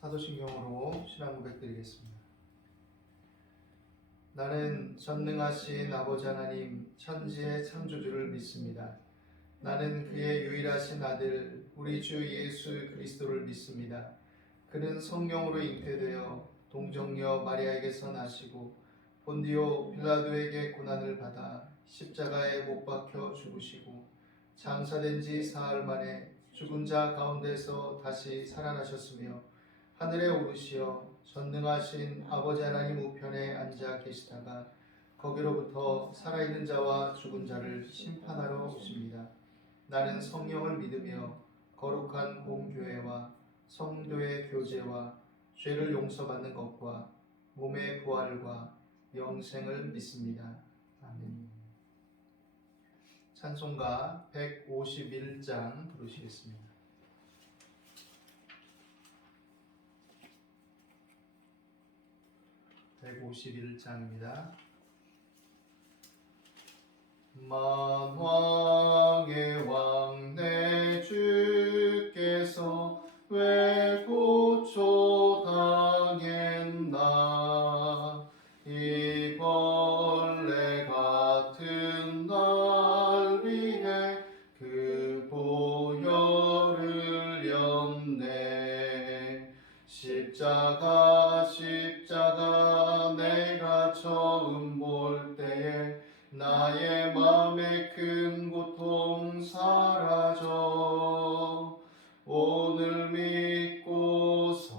사도신경으로 신앙 고백드리겠습니다. 나는 전능하신 아버지 하나님 천지의 창조주를 믿습니다. 나는 그의 유일하신 아들 우리 주 예수 그리스도를 믿습니다. 그는 성령으로 잉태되어 동정녀 마리아에게서 나시고 본디오 빌라도에게 고난을 받아 십자가에 못 박혀 죽으시고 장사된 지 사흘 만에 죽은 자 가운데서 다시 살아나셨으며 하늘에 오르시어 전능하신 아버지 하나님 우편에 앉아 계시다가 거기로부터 살아있는 자와 죽은 자를 심판하러 오십니다. 나는 성령을 믿으며 거룩한 공교회와 성도의 교제와 죄를 용서받는 것과 몸의 부활과 영생을 믿습니다. 아멘. 찬송가 151장 부르시겠습니다. 151장입니다. 만왕의 왕 내 주께서 왜 고초당했나. 이 벌레 같은 날 위해 그 보혈을 였네. 십자가 내가 처음 볼 때에 나의 맘에 큰 고통 사라져. 오늘 믿고서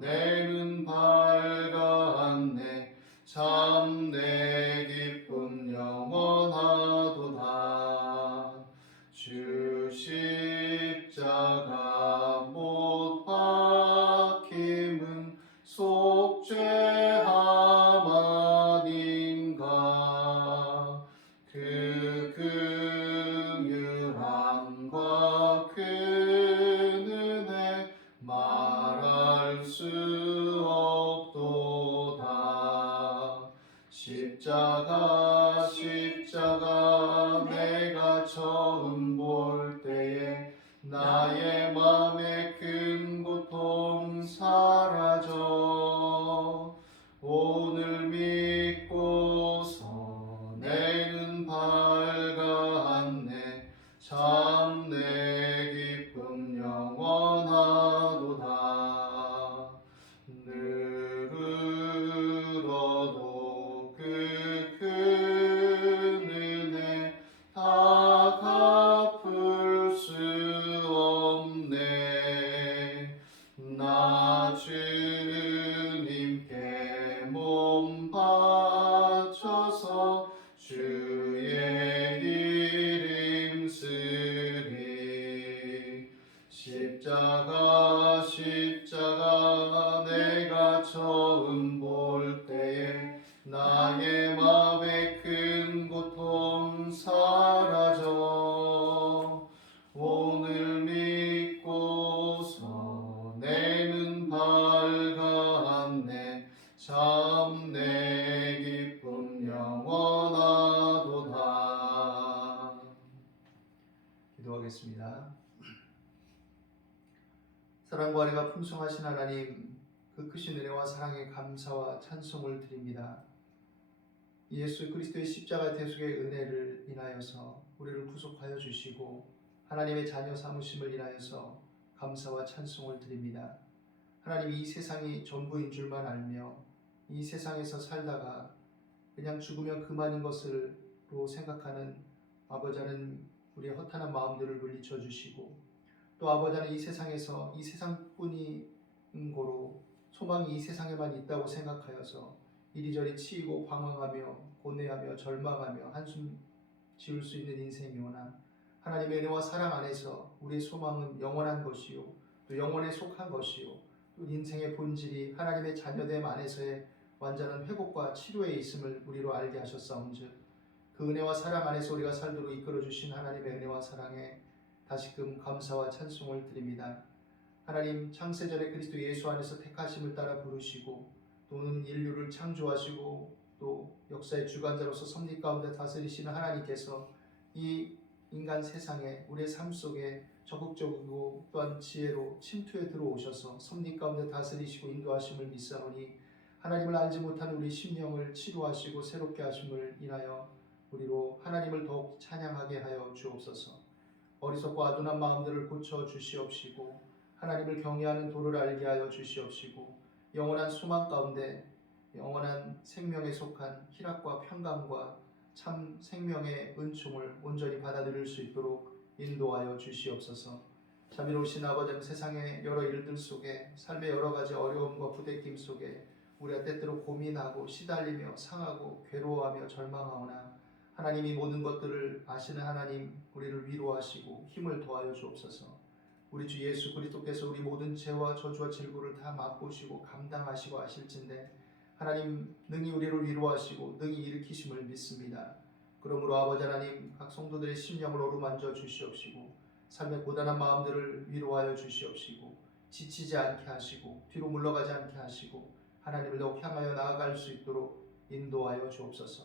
내 눈 밝았네. 참 내 기쁨 영원하도다. 주 십자가 못 박힘은 속죄함 아닌가. 그 긍휼함과 그 은혜 말할 수 없도다. 십자가 내가 처음 볼 때에 나의 맘에 큰 고통 사라져. 오늘 믿고서 내 눈 밝았네. 참 내 기쁨 영원하도다. 늘으러도 그 큰 은혜 다 갚을 수 없네. 나 주님께 몸 바쳐서 주의 이름 쓰리. 십자가 내가 처음 볼 때에 나의 맘에 큰 고통 사라져. 오늘 믿고서 내 눈 밝았네. 참 내 기쁨 영원하도다. 기도하겠습니다. 사랑과 은혜가 풍성하신 하나님, 그 크신 은혜와 사랑에 감사와 찬송을 드립니다. 예수 그리스도의 십자가 대속의 은혜를 인하여서 우리를 구속하여 주시고 하나님의 자녀 삼으심을 인하여서 감사와 찬송을 드립니다. 하나님, 이 세상이 전부인 줄만 알며 이 세상에서 살다가 그냥 죽으면 그만인 것으로 생각하는 아버지 하나님, 우리의 허탄한 마음들을 물리쳐 주시고 또 아버지 하나님, 이 세상에서 이 세상뿐인 고로 소망이 이 세상에만 있다고 생각하여서 이리저리 치이고 방황하며 고뇌하며 절망하며 한숨 지을 수 있는 인생이오나 하나님의 은혜와 사랑 안에서 우리의 소망은 영원한 것이요 또 영원에 속한 것이요 또 인생의 본질이 하나님의 자녀됨 안에서의 완전한 회복과 치료에 있음을 우리로 알게 하셨사온즉 그 은혜와 사랑 안에서 우리가 살도록 이끌어주신 하나님의 은혜와 사랑에 다시금 감사와 찬송을 드립니다. 하나님, 창세전에 그리스도 예수 안에서 택하심을 따라 부르시고 또는 인류를 창조하시고 또 역사의 주관자로서 섭리 가운데 다스리시는 하나님께서 이 인간 세상에 우리의 삶 속에 적극적이고 또한 지혜로 침투해 들어오셔서 섭리 가운데 다스리시고 인도하심을 믿사오니 하나님을 알지 못한 우리 심령을 치료하시고 새롭게 하심을 인하여 우리로 하나님을 더욱 찬양하게 하여 주옵소서. 어리석고 아둔한 마음들을 고쳐 주시옵시고 하나님을 경외하는 도를 알게 하여 주시옵시고 영원한 소망 가운데 영원한 생명에 속한 희락과 평강과 참 생명의 은총을 온전히 받아들일 수 있도록 인도하여 주시옵소서. 자비로우신 아버지는 세상의 여러 일들 속에 삶의 여러 가지 어려움과 부대낌 속에 우리가 때때로 고민하고 시달리며 상하고 괴로워하며 절망하오나 하나님이 모든 것들을 아시는 하나님, 우리를 위로하시고 힘을 더하여 주옵소서. 우리 주 예수 그리스도께서 우리 모든 죄와 저주와 질고를 다 맛보시고 감당하시고 하실진데 하나님 능히 우리를 위로하시고 능히 일으키심을 믿습니다. 그러므로 아버지 하나님, 각 성도들의 심령을 어루만져 주시옵시고 삶의 고단한 마음들을 위로하여 주시옵시고 지치지 않게 하시고 뒤로 물러가지 않게 하시고 하나님을 더욱 향하여 나아갈 수 있도록 인도하여 주옵소서.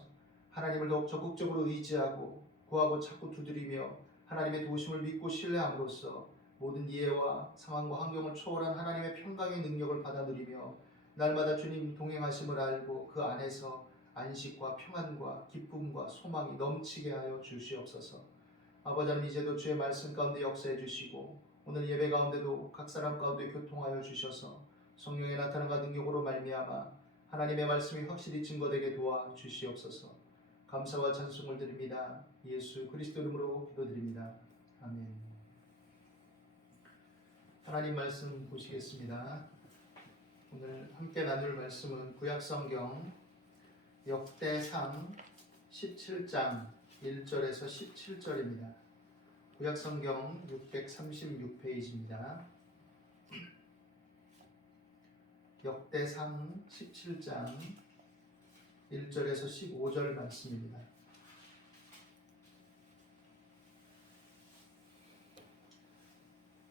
하나님을 더욱 적극적으로 의지하고 구하고 찾고 두드리며 하나님의 도우심을 믿고 신뢰함으로써 모든 이해와 상황과 환경을 초월한 하나님의 평강의 능력을 받아 누리며 날마다 주님 동행하심을 알고 그 안에서 안식과 평안과 기쁨과 소망이 넘치게 하여 주시옵소서. 아버지 하나님, 이제도 주의 말씀 가운데 역사해 주시고 오늘 예배 가운데도 각 사람 가운데 교통하여 주셔서 성령의 나타남과 능력으로 말미암아 하나님의 말씀이 확실히 증거되게 도와 주시옵소서. 감사와 찬송을 드립니다. 예수 그리스도 이름으로 기도드립니다. 아멘. 하나님 말씀 보시겠습니다. 오늘 함께 나눌 말씀은 구약성경 역대상 17장 1절에서 17절입니다. 구약성경 636페이지입니다. 역대상 17장 1절에서 15절 말씀입니다.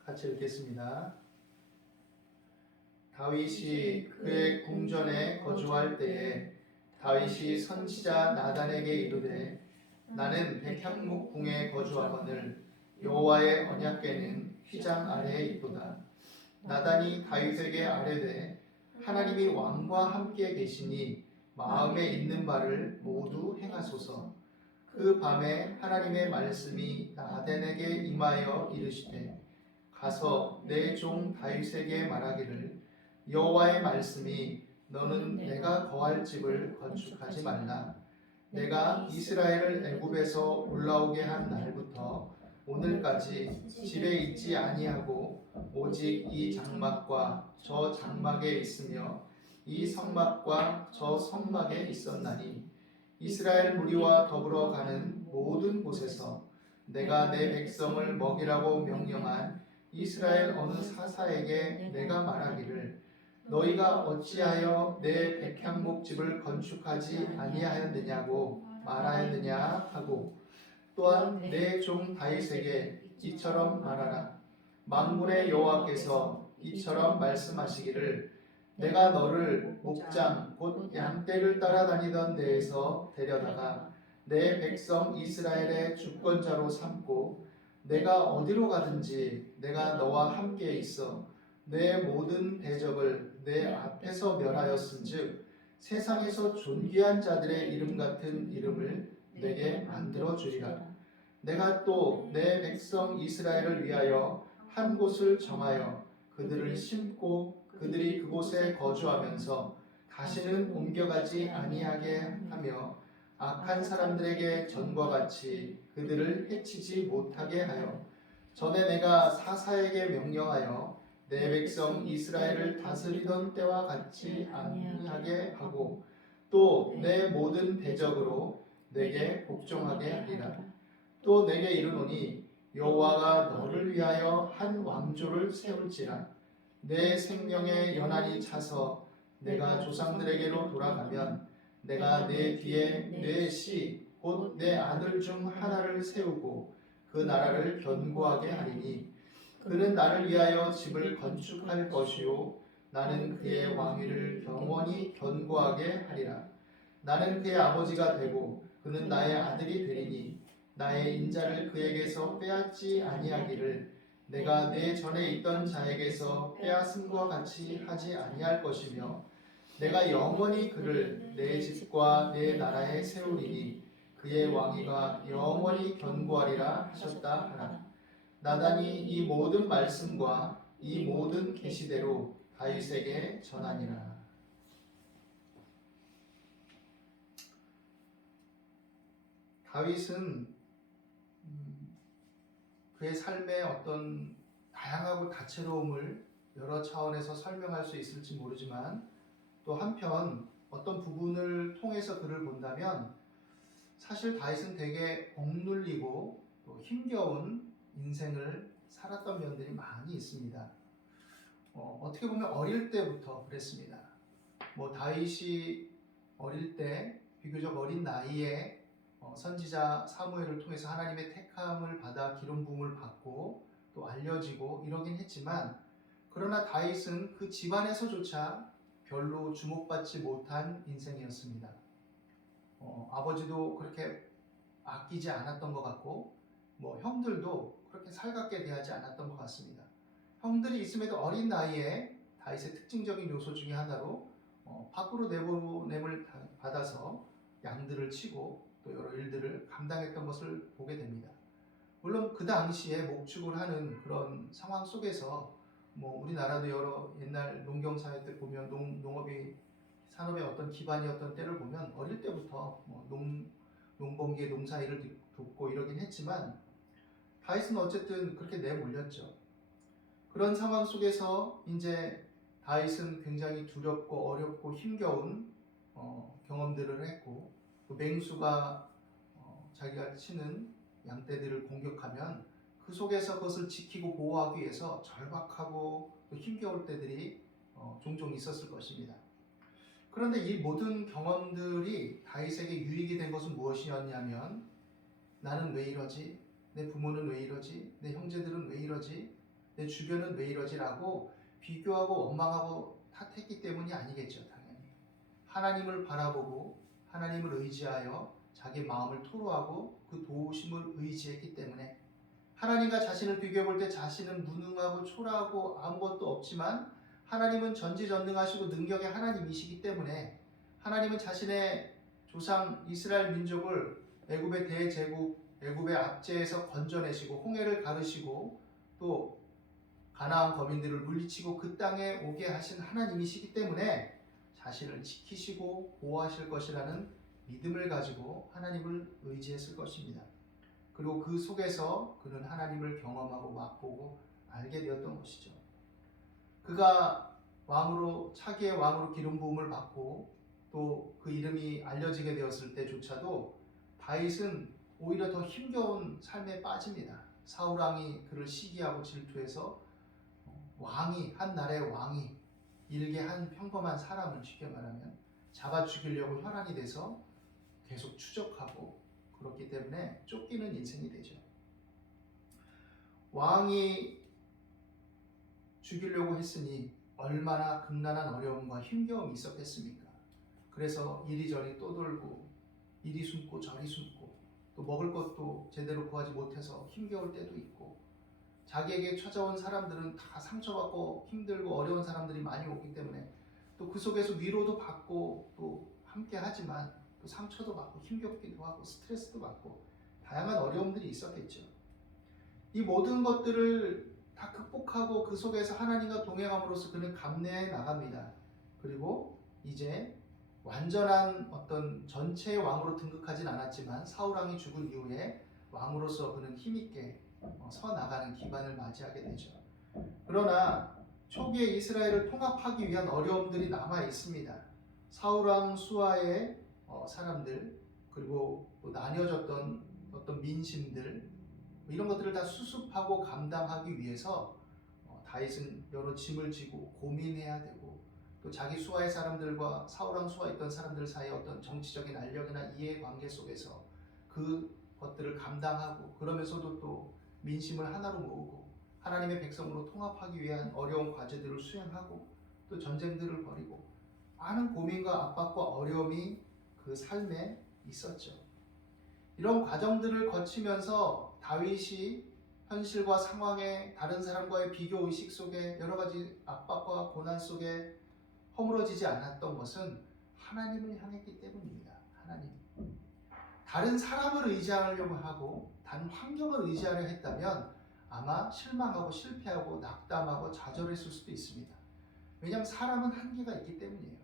같이 읽겠습니다. 다윗이 그의 궁전에 거주할 때에 다윗이 선지자 나단에게 이르되 나는 백향목 궁에 거주하거늘 여호와의 언약궤는 휘장 아래에 있도다. 나단이 다윗에게 아뢰되 하나님이 왕과 함께 계시니 마음에 있는 바를 모두 행하소서. 그 밤에 하나님의 말씀이 나단에게 임하여 이르시되 가서 내 종 다윗에게 말하기를 여호와의 말씀이 너는 내가 거할 집을 건축하지 말라. 내가 이스라엘을 애굽에서 올라오게 한 날부터 오늘까지 집에 있지 아니하고 오직 이 장막과 저 장막에 있으며 이 성막과 저 성막에 있었나니 이스라엘 무리와 더불어 가는 모든 곳에서 내가 내 백성을 먹이라고 명령한 이스라엘 어느 사사에게 내가 말하기를 너희가 어찌하여 내 백향목 집을 건축하지 아니하였느냐고 말하였느냐 하고 또한 내 종 다윗에게 이처럼 말하라. 만군의 여호와께서 이처럼 말씀하시기를 내가 너를 목장 곧 양떼를 따라다니던 데에서 데려다가 내 백성 이스라엘의 주권자로 삼고 내가 어디로 가든지 내가 너와 함께 있어 내 모든 대적을 내 앞에서 멸하였은즉 세상에서 존귀한 자들의 이름 같은 이름을 내게 만들어 주리라. 내가 또 내 백성 이스라엘을 위하여 한 곳을 정하여 그들을 심고 그들이 그곳에 거주하면서 다시는 옮겨가지 아니하게 하며 악한 사람들에게 전과 같이 그들을 해치지 못하게 하여 전에 내가 사사에게 명령하여 내 백성 이스라엘을 다스리던 때와 같이 아니하게 하고 또 내 모든 대적으로 내게 복종하게 하리라. 또 내게 이르노니 여호와가 너를 위하여 한 왕조를 세울지라. 내 생명의 연한이 차서 내가 조상들에게로 돌아가면 내가 내 뒤에 내 씨 곧 내 아들 중 하나를 세우고 그 나라를 견고하게 하리니 그는 나를 위하여 집을 건축할 것이요 나는 그의 왕위를 영원히 견고하게 하리라. 나는 그의 아버지가 되고 그는 나의 아들이 되리니 나의 인자를 그에게서 빼앗지 아니하기를 내가 내 전에 있던 자에게서 빼앗음과 같이 하지 아니할 것이며 내가 영원히 그를 내 집과 내 나라에 세우리니 그의 왕위가 영원히 견고하리라 하셨다 하라. 나단이 이 모든 말씀과 이 모든 계시대로 다윗에게 전하니라. 다윗은 그의 삶의 어떤 다양하고 다채로움을 여러 차원에서 설명할 수 있을지 모르지만 또 한편 어떤 부분을 통해서 그를 본다면 사실 다윗은 되게 억눌리고 또 힘겨운 인생을 살았던 면들이 많이 있습니다. 어떻게 보면 어릴 때부터 그랬습니다. 다윗이 어릴 때 비교적 어린 나이에 선지자 사무엘을 통해서 하나님의 택함을 받아 기름 부음을 받고 또 알려지고 이러긴 했지만 그러나 다윗은 그 집안에서조차 별로 주목받지 못한 인생이었습니다. 아버지도 그렇게 아끼지 않았던 것 같고 형들도 그렇게 살갑게 대하지 않았던 것 같습니다. 형들이 있음에도 어린 나이에 다윗의 특징적인 요소 중에 하나로 밖으로 내보냄을 받아서 양들을 치고 또 여러 일들을 감당했던 것을 보게 됩니다. 물론 그 당시에 목축을 하는 그런 상황 속에서 우리나라도 여러 옛날 농경 사회 때 보면 농업이 산업의 어떤 기반이었던 때를 보면 어릴 때부터 농번기에 농사일을 돕고 이러긴 했지만 다윗은 어쨌든 그렇게 내몰렸죠. 그런 상황 속에서 이제 다윗은 굉장히 두렵고 어렵고 힘겨운 경험들을 했고 또 맹수가 자기가 치는 양떼들을 공격하면 그 속에서 그것을 지키고 보호하기 위해서 절박하고 또 힘겨울 때들이 종종 있었을 것입니다. 그런데 이 모든 경험들이 다윗에게 유익이 된 것은 무엇이었냐면 나는 왜 이러지? 내 부모는 왜 이러지? 내 형제들은 왜 이러지? 내 주변은 왜 이러지? 라고 비교하고 원망하고 탓했기 때문이 아니겠죠. 당연히 하나님을 바라보고 하나님을 의지하여 자기 마음을 토로하고 그 도우심을 의지했기 때문에 하나님과 자신을 비교해 볼 때 자신은 무능하고 초라하고 아무것도 없지만 하나님은 전지전능하시고 능력의 하나님이시기 때문에 하나님은 자신의 조상 이스라엘 민족을 애굽의 대제국 애굽의 압제에서 건져내시고 홍해를 가르시고 또 가나안 거민들을 물리치고 그 땅에 오게 하신 하나님이시기 때문에 자신을 지키시고 보호하실 것이라는 믿음을 가지고 하나님을 의지했을 것입니다. 그리고 그 속에서 그는 하나님을 경험하고 맛보고 알게 되었던 것이죠. 그가 차기의 왕으로 기름 부음을 받고 또 그 이름이 알려지게 되었을 때조차도 다윗은 오히려 더 힘겨운 삶에 빠집니다. 사울 왕이 그를 시기하고 질투해서 한 나라의 왕이 일개 한 평범한 사람을 쉽게 말하면 잡아 죽이려고 혈안이 돼서 계속 추적하고 그렇기 때문에 쫓기는 인생이 되죠. 왕이 죽이려고 했으니 얼마나 극난한 어려움과 힘겨움이 있었겠습니까? 그래서 이리저리 떠돌고 이리 숨고 저리 숨고 또 먹을 것도 제대로 구하지 못해서 힘겨울 때도 있고 자기에게 찾아온 사람들은 다 상처받고 힘들고 어려운 사람들이 많이 오기 때문에 또 그 속에서 위로도 받고 또 함께 하지만 또 상처도 받고 힘겹기도 하고 스트레스도 받고 다양한 어려움들이 있었겠죠. 이 모든 것들을 다 극복하고 그 속에서 하나님과 동행함으로써 그는 감내해 나갑니다. 그리고 이제 완전한 어떤 전체의 왕으로 등극하진 않았지만 사울 왕이 죽은 이후에 왕으로서 그는 힘있게 서 나가는 기반을 맞이하게 되죠. 그러나 초기에 이스라엘을 통합하기 위한 어려움들이 남아 있습니다. 사울 왕 수하의 사람들 그리고 또 나뉘어졌던 어떤 민심들 이런 것들을 다 수습하고 감당하기 위해서 다윗은 여러 짐을 지고 고민해야 되고 또 자기 수하의 사람들과 사울 왕 수하에 있던 사람들 사이의 어떤 정치적인 알력이나 이해관계 속에서 그 것들을 감당하고 그러면서도 또 민심을 하나로 모으고 하나님의 백성으로 통합하기 위한 어려운 과제들을 수행하고 또 전쟁들을 벌이고 많은 고민과 압박과 어려움이 그 삶에 있었죠. 이런 과정들을 거치면서 다윗이 현실과 상황에 다른 사람과의 비교 의식 속에 여러 가지 압박과 고난 속에 허물어지지 않았던 것은 하나님을 향했기 때문입니다. 하나님. 다른 사람을 의지하려고 하고 다른 환경을 의지하려 했다면 아마 실망하고 실패하고 낙담하고 좌절했을 수도 있습니다. 왜냐하면 사람은 한계가 있기 때문이에요.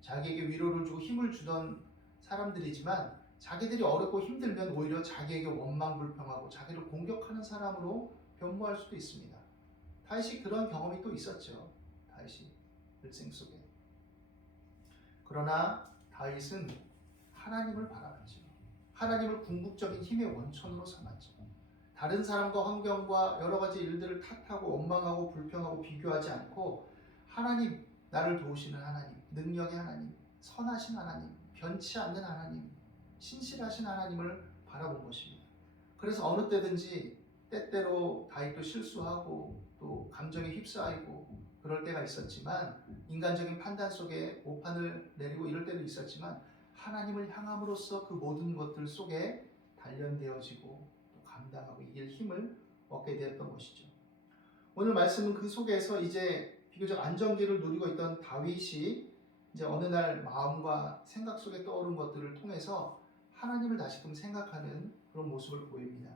자기에게 위로를 주고 힘을 주던 사람들이지만 자기들이 어렵고 힘들면 오히려 자기에게 원망불평하고 자기를 공격하는 사람으로 변모할 수도 있습니다. 다윗이 그런 경험이 또 있었죠. 다윗이 일생 속에. 그러나 다윗은 하나님을 바라봤죠. 하나님을 궁극적인 힘의 원천으로 삼았죠. 다른 사람과 환경과 여러 가지 일들을 탓하고 원망하고 불평하고 비교하지 않고 하나님, 나를 도우시는 하나님, 능력의 하나님, 선하신 하나님, 변치 않는 하나님, 신실하신 하나님을 바라본 것입니다. 그래서 어느 때든지 때때로 다윗도 실수하고 또 감정에 휩싸이고 그럴 때가 있었지만 인간적인 판단 속에 오판을 내리고 이럴 때도 있었지만 하나님을 향함으로써 그 모든 것들 속에 단련되어지고 또 감당하고 이길 힘을 얻게 되었던 것이죠. 오늘 말씀은 그 속에서 이제 비교적 안정기를 누리고 있던 다윗이 이제 어느 날 마음과 생각 속에 떠오른 것들을 통해서 하나님을 다시금 생각하는 그런 모습을 보입니다.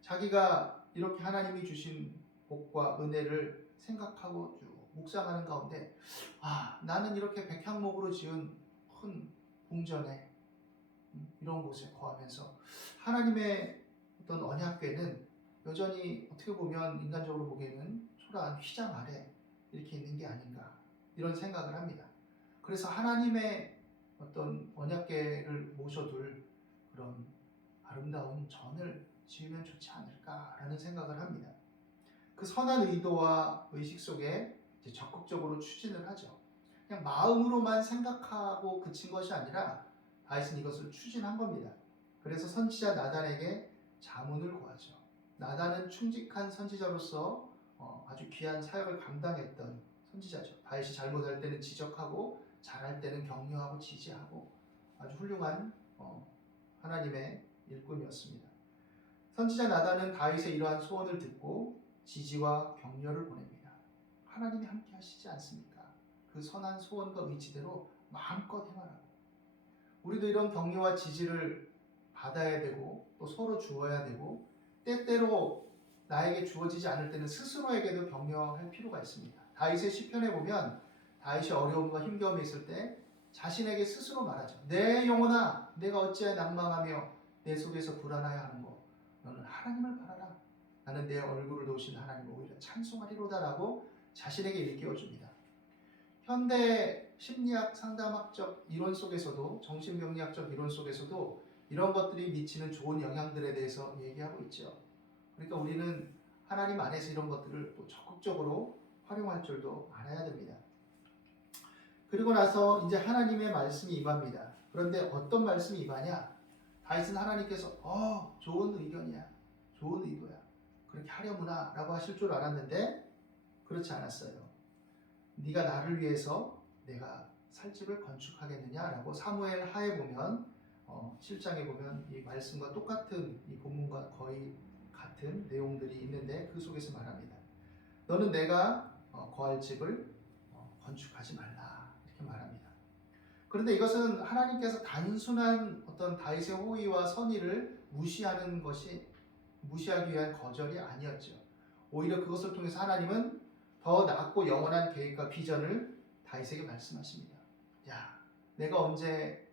자기가 이렇게 하나님이 주신 복과 은혜를 생각하고 쭉 묵상하는 가운데 나는 이렇게 백향목으로 지은 큰 궁전에 이런 곳에 거하면서 하나님의 어떤 언약궤는 여전히 어떻게 보면 인간적으로 보기에는 초라한 휘장 아래 이렇게 있는 게 아닌가 이런 생각을 합니다. 그래서 하나님의 어떤 언약궤를 모셔둘 그런 아름다운 전을 지으면 좋지 않을까라는 생각을 합니다. 그 선한 의도와 의식 속에 이제 적극적으로 추진을 하죠. 그냥 마음으로만 생각하고 그친 것이 아니라 다윗은 이것을 추진한 겁니다. 그래서 선지자 나단에게 자문을 구하죠. 나단은 충직한 선지자로서 아주 귀한 사역을 감당했던 선지자죠. 다윗이 잘못할 때는 지적하고 잘할 때는 격려하고 지지하고 아주 훌륭한 하나님의 일꾼이었습니다. 선지자 나단은 다윗의 이러한 소원을 듣고 지지와 격려를 보냅니다. 하나님이 함께 하시지 않습니까? 그 선한 소원과 의지대로 마음껏 행하라고. 우리도 이런 격려와 지지를 받아야 되고 또 서로 주어야 되고 때때로 나에게 주어지지 않을 때는 스스로에게도 격려할 필요가 있습니다. 다윗의 시편에 보면 다윗이 어려움과 힘겨움이 있을 때 자신에게 스스로 말하죠. 내 영혼아, 내가 어찌하여 낭망하며 내 속에서 불안하여 하는고 너는 하나님을 바라라. 나는 내 얼굴을 도우신 하나님을 오히려 찬송하리로다라고 자신에게 일깨워줍니다. 현대 심리학 상담학적 이론 속에서도 정신병리학적 이론 속에서도 이런 것들이 미치는 좋은 영향들에 대해서 얘기하고 있죠. 그러니까 우리는 하나님 안에서 이런 것들을 또 적극적으로 활용할 줄도 알아야 됩니다. 그리고 나서 이제 하나님의 말씀이 임합니다. 그런데 어떤 말씀이 임하냐? 다윗은 하나님께서 좋은 의견이야, 좋은 의도야, 그렇게 하려구나 라고 하실 줄 알았는데 그렇지 않았어요. 네가 나를 위해서 내가 살 집을 건축하겠느냐라고 사무엘 하에 보면 7장에 보면 이 말씀과 똑같은 이 본문과 거의 같은 내용들이 있는데 그 속에서 말합니다. 너는 내가 거할 집을 건축하지 말라 이렇게 말합니다. 그런데 이것은 하나님께서 단순한 어떤 다윗의 호의와 선의를 무시하기 위한 거절이 아니었죠. 오히려 그것을 통해서 하나님은 더 낫고 영원한 계획과 비전을 다윗에게 말씀하십니다. 야, 내가 언제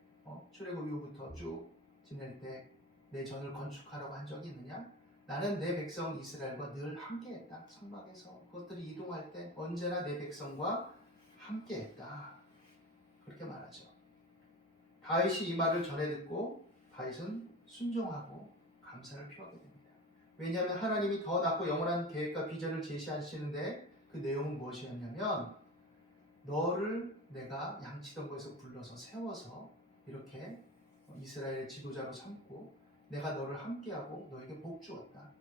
출애굽 이후부터 쭉 지낼 때 내 전을 건축하라고 한 적이 있느냐? 나는 내 백성 이스라엘과 늘 함께했다. 성막에서 그것들이 이동할 때 언제나 내 백성과 함께했다. 그렇게 말하죠. 다윗이 이 말을 전해 듣고 다윗은 순종하고 감사를 표하게 됩니다. 왜냐하면 하나님이 더 낫고 영원한 계획과 비전을 제시하시는데 그 내용은 무엇이었냐면 너를 내가 양치동거에서 불러서 세워서 이렇게 이스라엘의 지도자로 삼고 내가 너를 함께하고 너에게 복 주었다.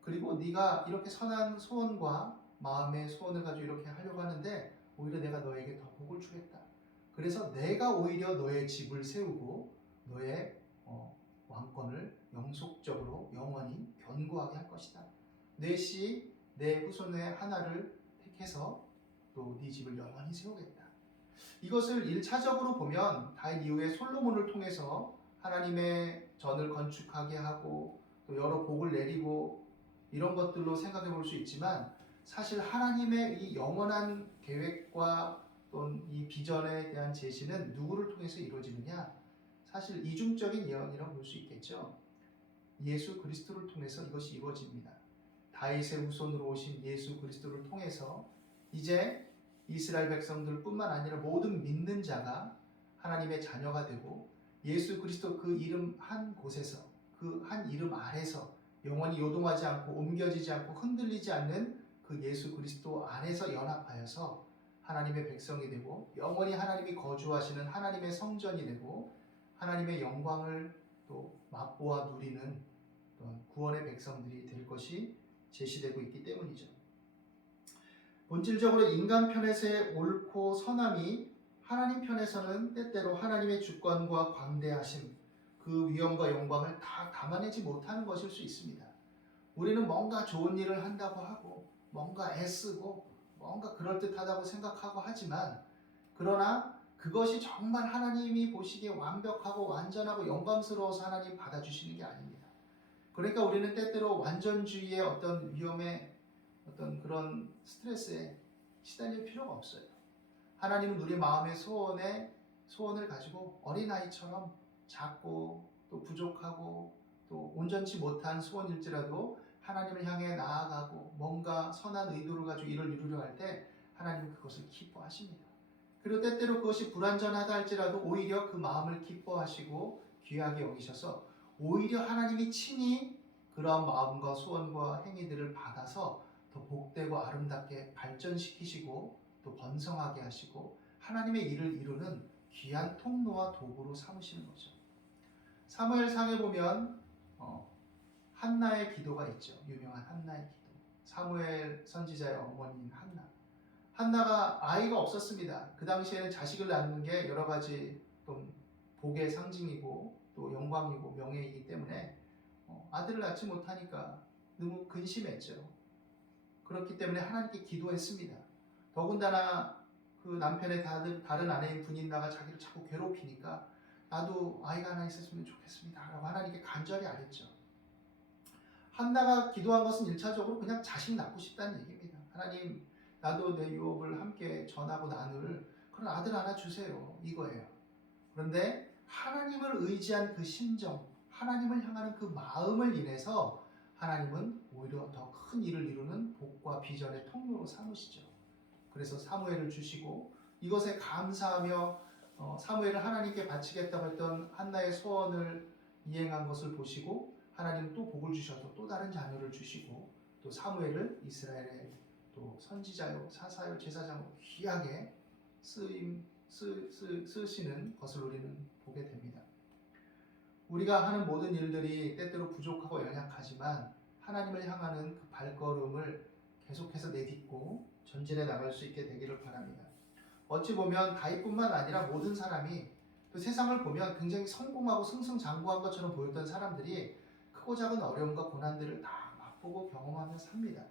그리고 네가 이렇게 선한 소원과 마음의 소원을 가지고 이렇게 하려고 하는데 오히려 내가 너에게 더 복을 주겠다. 그래서 내가 오히려 너의 집을 세우고 너의 왕권을 영속적으로 영원히 견고하게 할 것이다. 내 씨, 내 후손의 하나를 택해서 또 네 집을 영원히 세우겠다. 이것을 1차적으로 보면 다윗 이후에 솔로몬을 통해서 하나님의 전을 건축하게 하고 또 여러 복을 내리고 이런 것들로 생각해 볼 수 있지만 사실 하나님의 이 영원한 계획과 또는 이 비전에 대한 제시는 누구를 통해서 이루어지느냐? 사실 이중적인 예언이라고 볼 수 있겠죠. 예수 그리스도를 통해서 이것이 이루어집니다. 다윗의 후손으로 오신 예수 그리스도를 통해서 이제 이스라엘 백성들뿐만 아니라 모든 믿는 자가 하나님의 자녀가 되고 예수 그리스도 그 이름 한 곳에서 그 한 이름 아래서 영원히 요동하지 않고 옮겨지지 않고 흔들리지 않는 그 예수 그리스도 안에서 연합하여서 하나님의 백성이 되고 영원히 하나님이 거주하시는 하나님의 성전이 되고 하나님의 영광을 또 맛보아 누리는 구원의 백성들이 될 것이 제시되고 있기 때문이죠. 본질적으로 인간 편에서의 옳고 선함이 하나님 편에서는 때때로 하나님의 주권과 광대하심, 그 위엄과 영광을 다 담아내지 못하는 것일 수 있습니다. 우리는 뭔가 좋은 일을 한다고 하고 뭔가 애쓰고 뭔가 그럴듯하다고 생각하고 하지만 그러나 그것이 정말 하나님이 보시기에 완벽하고 완전하고 영광스러워서 하나님 받아주시는 게 아닙니다. 그러니까 우리는 때때로 완전주의의 어떤 위험에 어떤 그런 스트레스에 시달릴 필요가 없어요. 하나님은 우리 마음의 소원을 가지고 어린아이처럼 작고 또 부족하고 또 온전치 못한 소원일지라도 하나님을 향해 나아가고 뭔가 선한 의도를 가지고 이를 이루려 할 때 하나님은 그것을 기뻐하십니다. 그리고 때때로 그것이 불완전하다 할지라도 오히려 그 마음을 기뻐하시고 귀하게 여기셔서 오히려 하나님이 친히 그러한 마음과 소원과 행위들을 받아서 더 복되고 아름답게 발전시키시고 또 번성하게 하시고 하나님의 일을 이루는 귀한 통로와 도구로 삼으시는 거죠. 사무엘상에 보면 한나의 기도가 있죠. 유명한 한나의 기도. 사무엘 선지자의 어머니인 한나. 한나가 아이가 없었습니다. 그 당시에는 자식을 낳는 게 여러 가지 좀 복의 상징이고 또 영광이고 명예이기 때문에 아들을 낳지 못하니까 너무 근심했죠. 그렇기 때문에 하나님께 기도했습니다. 더군다나 그 남편의 다른 아내인 분인나가 자기를 자꾸 괴롭히니까 나도 아이가 하나 있었으면 좋겠습니다 라고 하나님께 간절히 아뢰죠. 한나가 기도한 것은 1차적으로 그냥 자식 낳고 싶다는 얘기입니다. 하나님, 나도 내 유업을 함께 전하고 나눌 그런 아들 하나 주세요, 이거예요. 그런데 하나님을 의지한 그 심정, 하나님을 향하는 그 마음을 인해서 하나님은 오히려 더 큰 일을 이루는 복과 비전의 통로로 삼으시죠. 그래서 사무엘을 주시고 이것에 감사하며 사무엘을 하나님께 바치겠다고 했던 한나의 소원을 이행한 것을 보시고 하나님은 또 복을 주셔서 또 다른 자녀를 주시고 또 사무엘을 이스라엘의 또 선지자요, 사사요, 제사장으로 귀하게 쓰시는 것을 우리는 보게 됩니다. 우리가 하는 모든 일들이 때때로 부족하고 연약하지만 하나님을 향하는 그 발걸음을 계속해서 내딛고 전진해 나갈 수 있게 되기를 바랍니다. 어찌 보면 다윗뿐만 아니라 모든 사람이 또 세상을 보면 굉장히 성공하고 승승장구한 것처럼 보였던 사람들이 크고 작은 어려움과 고난들을 다 맛보고 경험하며 삽니다.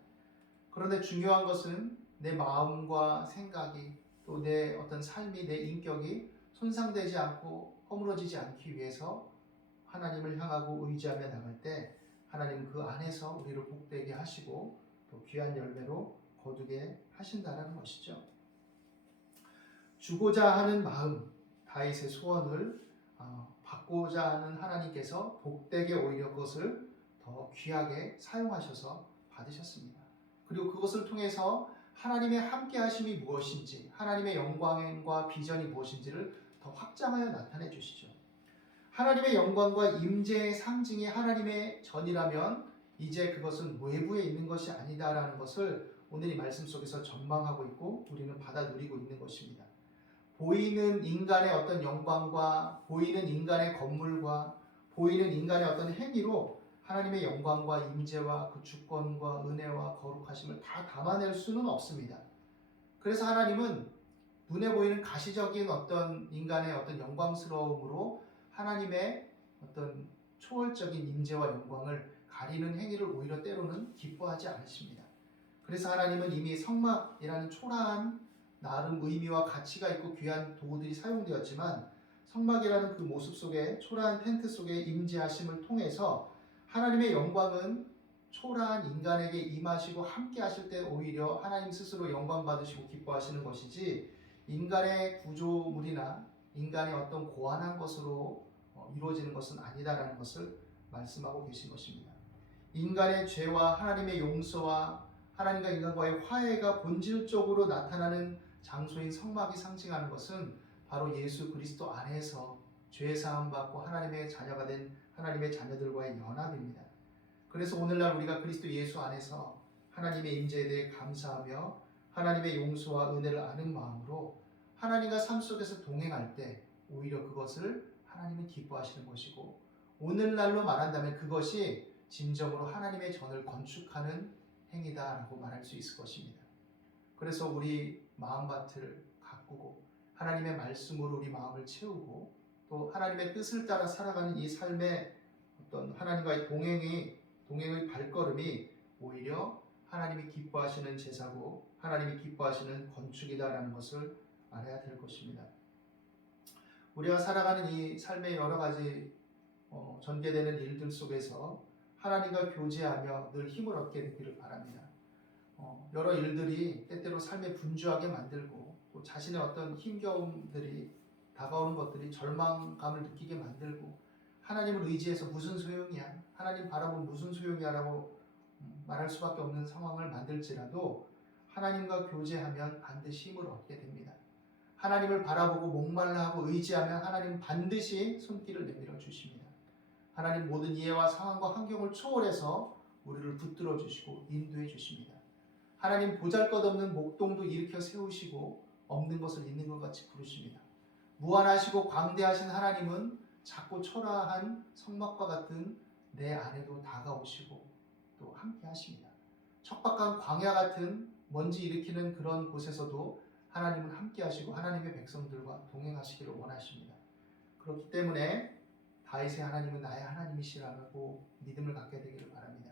그런데 중요한 것은 내 마음과 생각이 또 내 어떤 삶이 내 인격이 손상되지 않고 허물어지지 않기 위해서 하나님을 향하고 의지하며 나갈 때 하나님은 그 안에서 우리를 복되게 하시고 또 귀한 열매로 거두게 하신다는 것이죠. 주고자 하는 마음, 다윗의 소원을 받고자 하는 하나님께서 복되게 오히려 그것을 더 귀하게 사용하셔서 받으셨습니다. 그리고 그것을 통해서 하나님의 함께 하심이 무엇인지, 하나님의 영광과 비전이 무엇인지를 더 확장하여 나타내 주시죠. 하나님의 영광과 임재의 상징이 하나님의 전이라면 이제 그것은 외부에 있는 것이 아니다라는 것을 오늘 이 말씀 속에서 전망하고 있고 우리는 받아 누리고 있는 것입니다. 보이는 인간의 어떤 영광과 보이는 인간의 건물과 보이는 인간의 어떤 행위로 하나님의 영광과 임재와 그 주권과 은혜와 거룩하심을 다 담아낼 수는 없습니다. 그래서 하나님은 눈에 보이는 가시적인 어떤 인간의 어떤 영광스러움으로 하나님의 어떤 초월적인 임재와 영광을 가리는 행위를 오히려 때로는 기뻐하지 않으십니다. 그래서 하나님은 이미 성막이라는 초라한 나름 의미와 가치가 있고 귀한 도구들이 사용되었지만 성막이라는 그 모습 속에 초라한 텐트 속에 임재하심을 통해서 하나님의 영광은 초라한 인간에게 임하시고 함께 하실 때 오히려 하나님 스스로 영광 받으시고 기뻐하시는 것이지 인간의 구조물이나 인간의 어떤 고안한 것으로 이루어지는 것은 아니다라는 것을 말씀하고 계신 것입니다. 인간의 죄와 하나님의 용서와 하나님과 인간과의 화해가 본질적으로 나타나는 장소인 성막이 상징하는 것은 바로 예수 그리스도 안에서 죄 사함 받고 하나님의 자녀가 된 하나님의 자녀들과의 연합입니다. 그래서 오늘날 우리가 그리스도 예수 안에서 하나님의 임재에 대해 감사하며 하나님의 용서와 은혜를 아는 마음으로 하나님과 삶 속에서 동행할 때 오히려 그것을 하나님은 기뻐하시는 것이고 오늘날로 말한다면 그것이 진정으로 하나님의 전을 건축하는 행위다라고 말할 수 있을 것입니다. 그래서 우리 마음밭을 가꾸고 하나님의 말씀으로 우리 마음을 채우고 또 하나님의 뜻을 따라 살아가는 이 삶의 어떤 하나님과의 동행의 발걸음이 오히려 하나님이 기뻐하시는 제사고 하나님이 기뻐하시는 건축이다라는 것을 알아야 될 것입니다. 우리가 살아가는 이 삶의 여러 가지 전개되는 일들 속에서 하나님과 교제하며 늘 힘을 얻게 되기를 바랍니다. 여러 일들이 때때로 삶에 분주하게 만들고 또 자신의 어떤 힘겨움들이 다가오는 것들이 절망감을 느끼게 만들고 하나님을 의지해서 무슨 소용이야? 하나님 바라보면 무슨 소용이야? 라고 말할 수밖에 없는 상황을 만들지라도 하나님과 교제하면 반드시 힘을 얻게 됩니다. 하나님을 바라보고 목말라하고 의지하면 하나님 반드시 손길을 내밀어 주십니다. 하나님 모든 이해와 상황과 환경을 초월해서 우리를 붙들어 주시고 인도해 주십니다. 하나님 보잘것없는 목동도 일으켜 세우시고 없는 것을 있는 것 같이 부르십니다. 무한하시고 광대하신 하나님은 작고 초라한 성막과 같은 내 안에도 다가오시고 또 함께 하십니다. 척박한 광야 같은 먼지 일으키는 그런 곳에서도 하나님은 함께 하시고 하나님의 백성들과 동행하시기를 원하십니다. 그렇기 때문에 다윗의 하나님은 나의 하나님이시라고 믿음을 갖게 되기를 바랍니다.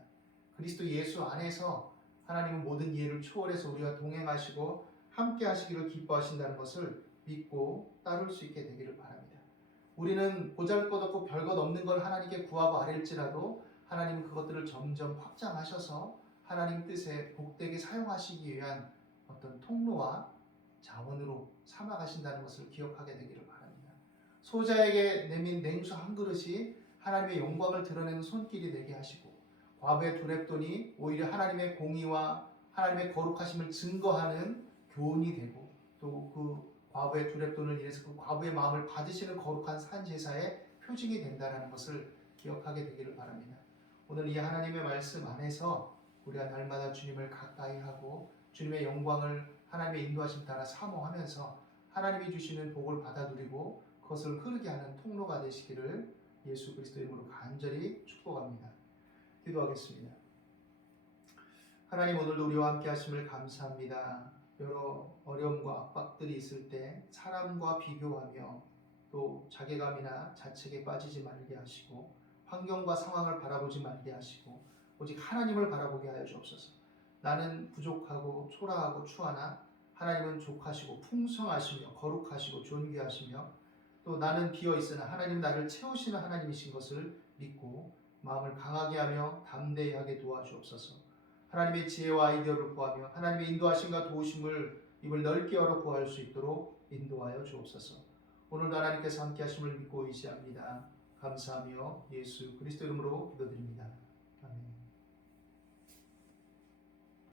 그리스도 예수 안에서 하나님은 모든 이해를 초월해서 우리와 동행하시고 함께 하시기를 기뻐하신다는 것을 믿고 따를 수 있게 되기를 바랍니다. 우리는 보잘것없고 별것 없는 걸 하나님께 구하고 아뢰일지라도 하나님은 그것들을 점점 확장하셔서 하나님 뜻에 복되게 사용하시기 위한 어떤 통로와 자원으로 삼아가신다는 것을 기억하게 되기를 바랍니다. 소자에게 내민 냉수 한 그릇이 하나님의 영광을 드러내는 손길이 되게 하시고 과부의 두 렙돈이 오히려 하나님의 공의와 하나님의 거룩하심을 증거하는 교훈이 되고 또 그 과부의 두 렙돈을 인해서 그 과부의 마음을 받으시는 거룩한 산제사의 표징이 된다는 것을 기억하게 되기를 바랍니다. 오늘 이 하나님의 말씀 안에서 우리가 날마다 주님을 가까이 하고 주님의 영광을 하나님의 인도하심 따라 사모하면서 하나님이 주시는 복을 받아 누리고 그것을 흐르게 하는 통로가 되시기를 예수 그리스도의 이름으로 간절히 축복합니다. 기도하겠습니다. 하나님 오늘도 우리와 함께 하심을 감사합니다. 여러 어려움과 압박들이 있을 때 사람과 비교하며 또 자괴감이나 자책에 빠지지 말게 하시고 환경과 상황을 바라보지 말게 하시고 오직 하나님을 바라보게 하여 주옵소서. 나는 부족하고 초라하고 추하나 하나님은 족하시고 풍성하시며 거룩하시고 존귀하시며 또 나는 비어있으나 하나님 나를 채우시는 하나님이신 것을 믿고 마음을 강하게 하며 담대히 하게 도와주옵소서. 하나님의 지혜와 아이디어를 구하며 하나님의 인도하심과 도우심을 입을 넓게 열어 구할 수 있도록 인도하여 주옵소서. 오늘도 하나님께서 함께 하심을 믿고 의지합니다. 감사하며 예수 그리스도 이름으로 기도드립니다.